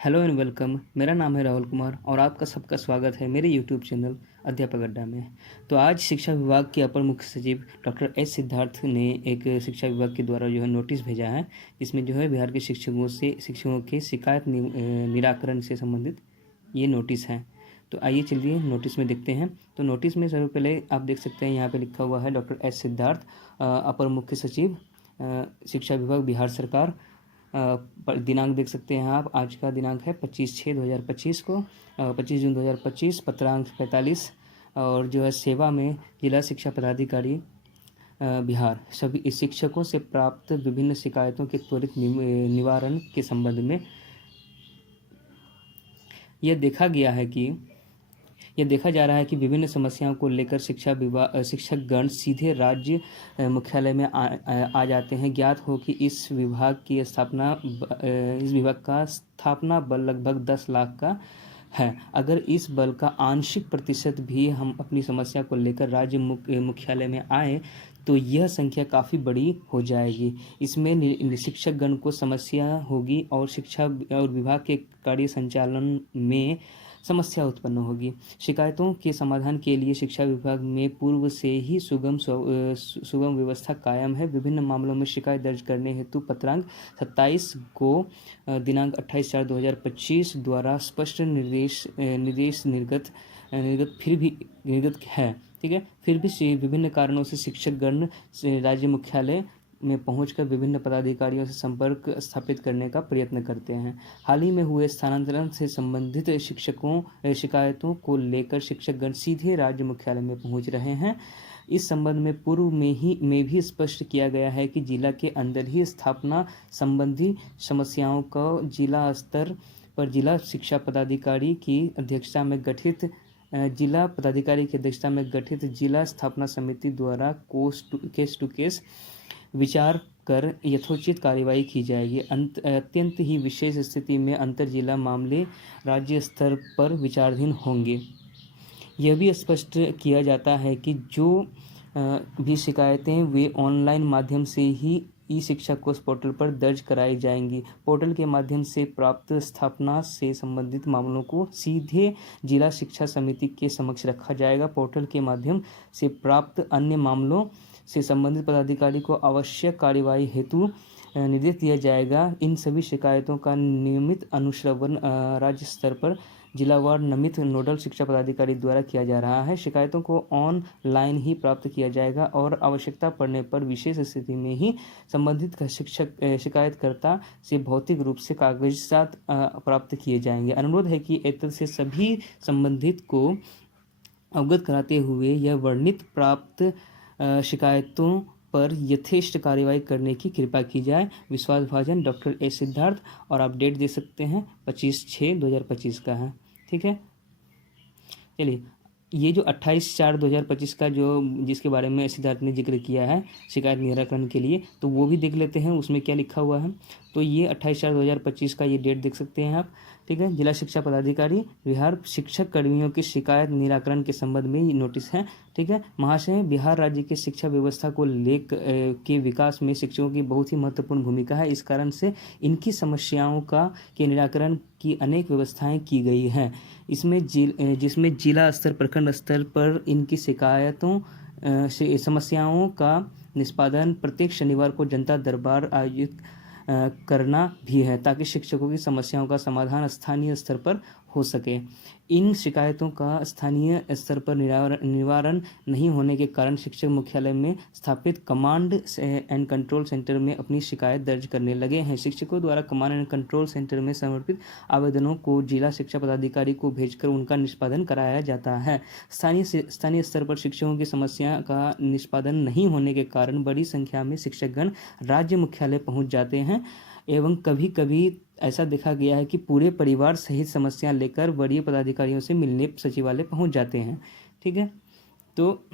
Hello and welcome. मेरा नाम है राहुल कुमार और आपका सबका स्वागत है मेरे यूट्यूब चैनल अध्यापक अड्डा में। तो आज शिक्षा विभाग के अपर मुख्य सचिव डॉक्टर एस सिद्धार्थ ने एक शिक्षा विभाग के द्वारा जो है नोटिस भेजा है, जिसमें जो है बिहार के शिक्षकों के शिकायत निराकरण से संबंधित ये नोटिस है। तो आइए चलिए नोटिस में देखते हैं। तो नोटिस में सबसे पहले आप देख सकते हैं यहाँ पे लिखा हुआ है डॉक्टर एस सिद्धार्थ, अपर मुख्य सचिव शिक्षा विभाग बिहार सरकार। दिनांक देख सकते हैं आप, आज का दिनांक है 25/6/2025 को, 25 जून 2025, पत्रांक 45। और जो है सेवा में जिला शिक्षा पदाधिकारी बिहार सभी शिक्षकों से प्राप्त विभिन्न शिकायतों के त्वरित निवारण के संबंध में यह देखा जा रहा है कि विभिन्न समस्याओं को लेकर शिक्षकगण सीधे राज्य मुख्यालय में आ जाते हैं। ज्ञात हो कि इस विभाग का स्थापना बल लगभग 10 लाख का है। अगर इस बल का आंशिक प्रतिशत भी हम अपनी समस्या को लेकर राज्य मुख्यालय में आए तो यह संख्या काफ़ी बड़ी हो जाएगी। इसमें शिक्षकगण को समस्या होगी और शिक्षा और विभाग के कार्य संचालन में समस्या उत्पन्न होगी। शिकायतों के समाधान के लिए शिक्षा विभाग में पूर्व से ही सुगम व्यवस्था कायम है। विभिन्न मामलों में शिकायत दर्ज करने हेतु पत्रांक 27 को दिनांक 28/4/2025 द्वारा स्पष्ट निर्देश निर्गत है। ठीक है, फिर भी विभिन्न कारणों से शिक्षकगण राज्य मुख्यालय में पहुंचकर विभिन्न पदाधिकारियों से संपर्क स्थापित करने का प्रयत्न करते हैं। हाल ही में हुए स्थानांतरण से संबंधित शिकायतों को लेकर शिक्षकगण सीधे राज्य मुख्यालय में पहुंच रहे हैं। इस संबंध में पूर्व में भी स्पष्ट किया गया है कि जिला के अंदर ही स्थापना संबंधी समस्याओं को जिला स्तर पर जिला शिक्षा पदाधिकारी की अध्यक्षता में गठित जिला स्थापना समिति द्वारा केस टू केस विचार कर यथोचित कार्रवाई की जाएगी। अत्यंत ही विशेष स्थिति में अंतर जिला मामले राज्य स्तर पर विचाराधीन होंगे। यह भी स्पष्ट किया जाता है कि जो भी शिकायतें वे ऑनलाइन माध्यम से ही ई शिक्षा कोष पोर्टल पर दर्ज कराई जाएंगी। पोर्टल के माध्यम से प्राप्त स्थापना से संबंधित मामलों को सीधे जिला शिक्षा समिति के समक्ष रखा जाएगा। पोर्टल के माध्यम से प्राप्त अन्य मामलों से संबंधित पदाधिकारी को आवश्यक कार्यवाही हेतु निर्देश दिया जाएगा। इन सभी शिकायतों का नियमित अनुश्रवण राज्य स्तर पर जिलावार नामित नोडल शिक्षा पदाधिकारी द्वारा किया जा रहा है। शिकायतों को ऑनलाइन ही प्राप्त किया जाएगा और आवश्यकता पड़ने पर विशेष स्थिति में ही संबंधित शिकायतकर्ता से भौतिक रूप से कागजात प्राप्त किए जाएंगे। अनुरोध है कि एतद से सभी संबंधित को अवगत कराते हुए यह वर्णित प्राप्त शिकायतों पर यथेष्ट कार्रवाई करने की कृपा की जाए। विश्वासभाजन डॉक्टर एस सिद्धार्थ। और आप डेट दे सकते हैं 25/6/2025 का है। ठीक है, चलिए ये जो 28/4/2025 का जिसके बारे में सिद्धार्थ ने जिक्र किया है शिकायत निराकरण के लिए, तो वो भी देख लेते हैं उसमें क्या लिखा हुआ है। तो ये 28/4/2025 का ये डेट देख सकते हैं आप। ठीक है, जिला शिक्षा पदाधिकारी बिहार शिक्षक कर्मियों की शिकायत निराकरण के संबंध में ये नोटिस है। ठीक है, महाशय, बिहार राज्य के शिक्षा व्यवस्था को के विकास में शिक्षकों की बहुत ही महत्वपूर्ण भूमिका है। इस कारण से इनकी समस्याओं के निराकरण की अनेक व्यवस्थाएं की गई हैं। जिसमें जिला स्तर प्रखंड स्तर पर इनकी समस्याओं का निष्पादन प्रत्येक शनिवार को जनता दरबार आयोजित करना भी है, ताकि शिक्षकों की समस्याओं का समाधान स्थानीय स्तर पर हो सके। इन शिकायतों का स्थानीय स्तर पर निवारण नहीं होने के कारण शिक्षक मुख्यालय में स्थापित कमांड एंड कंट्रोल सेंटर में अपनी शिकायत दर्ज करने लगे हैं। शिक्षकों द्वारा कमांड एंड कंट्रोल सेंटर में समर्पित आवेदनों को जिला शिक्षा पदाधिकारी को भेजकर उनका निष्पादन कराया जाता है। स्थानीय स्तर पर शिक्षकों की समस्या का निष्पादन नहीं होने के कारण बड़ी संख्या में शिक्षकगण राज्य मुख्यालय पहुंच जाते हैं एवं कभी कभी ऐसा देखा गया है कि पूरे परिवार सहित समस्या लेकर वरीय पदाधिकारियों से मिलने सचिवालय पहुंच जाते हैं। ठीक है, तो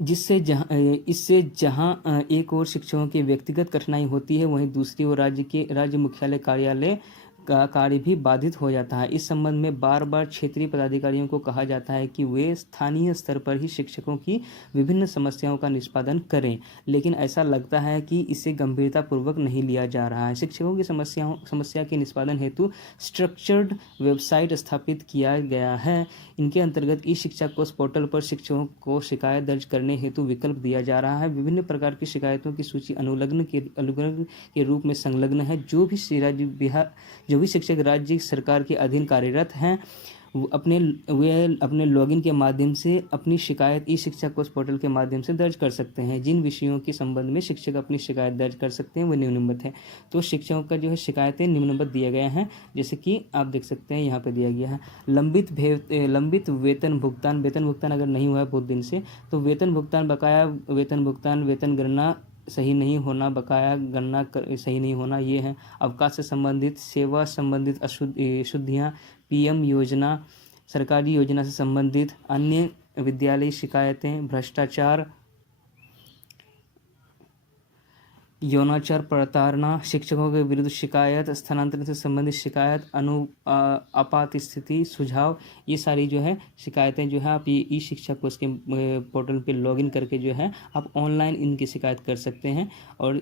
इससे जहां एक ओर शिक्षकों की व्यक्तिगत कठिनाई होती है, वहीं दूसरी ओर राज्य मुख्यालय कार्यालय का कार्य भी बाधित हो जाता है। इस संबंध में बार बार क्षेत्रीय पदाधिकारियों को कहा जाता है कि वे स्थानीय स्तर पर ही शिक्षकों की विभिन्न समस्याओं का निष्पादन करें, लेकिन ऐसा लगता है कि इसे गंभीरतापूर्वक नहीं लिया जा रहा है। शिक्षकों की समस्या के निष्पादन हेतु स्ट्रक्चर्ड वेबसाइट स्थापित किया गया है। इनके अंतर्गत ई शिक्षा कोष पोर्टल पर शिक्षकों को शिकायत दर्ज करने हेतु विकल्प दिया जा रहा है। विभिन्न प्रकार की शिकायतों की सूची अनुलग्न के रूप में संलग्न है। जो भी शिक्षक राज्य सरकार के अधीन कार्यरत हैं वे अपने लॉगिन के माध्यम से अपनी शिकायत ई शिक्षा कोष पोर्टल के माध्यम से दर्ज कर सकते हैं। जिन विषयों के संबंध में शिक्षक अपनी शिकायत दर्ज कर सकते हैं वो निम्नलिखित है। तो शिक्षकों का जो है शिकायतें निम्नलिखित दिया गया है, जैसे कि आप देख सकते हैं यहाँ पे दिया गया है। लंबित वेतन भुगतान अगर नहीं हुआ है बहुत दिन से, तो वेतन भुगतान, बकाया वेतन भुगतान, वेतन गणना सही नहीं होना, बकाया गणना सही नहीं होना, ये है। अवकाश से संबंधित, सेवा संबंधित अशुद्धियाँ, पीएम योजना, सरकारी योजना से संबंधित, अन्य विद्यालय शिकायतें, भ्रष्टाचार, यौनाचार, प्रताड़ना, शिक्षकों के विरुद्ध शिकायत, स्थानांतरण से संबंधित शिकायत, आपात स्थिति सुझाव, ये सारी जो है शिकायतें जो है आप ये ई शिक्षा कोष के पोर्टल पे लॉगिन करके जो है आप ऑनलाइन इनकी शिकायत कर सकते हैं और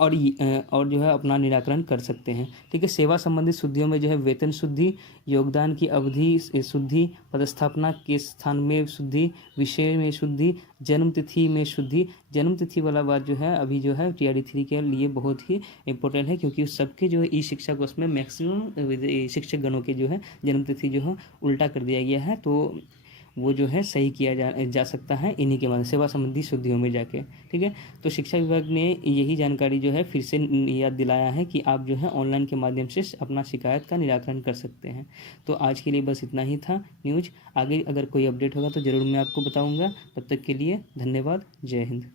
जो है अपना निराकरण कर सकते हैं। ठीक है। सेवा संबंधित शुद्धियों में जो है वेतन शुद्धि, योगदान की अवधि शुद्धि, पदस्थापना के स्थान में शुद्धि, विषय में शुद्धि, जन्म तिथि में शुद्धि। जन्म तिथि वाला बात जो है अभी जो है TRD 3 के लिए बहुत ही इम्पोर्टेंट है, क्योंकि सबके जो है ई शिक्षा कोष में मैक्सिमम शिक्षक गणों के जो है जन्म तिथि जो है उल्टा कर दिया गया है, तो वो जो है सही किया जा सकता है इन्हीं के माध्यम सेवा संबंधी शुद्धियों में जाके। ठीक है। तो शिक्षा विभाग ने यही जानकारी जो है फिर से याद दिलाया है कि आप जो है ऑनलाइन के माध्यम से अपना शिकायत का निराकरण कर सकते हैं। तो आज के लिए बस इतना ही था न्यूज़। आगे अगर कोई अपडेट होगा तो ज़रूर मैं आपको बताऊँगा। तब तक के लिए धन्यवाद। जय हिंद।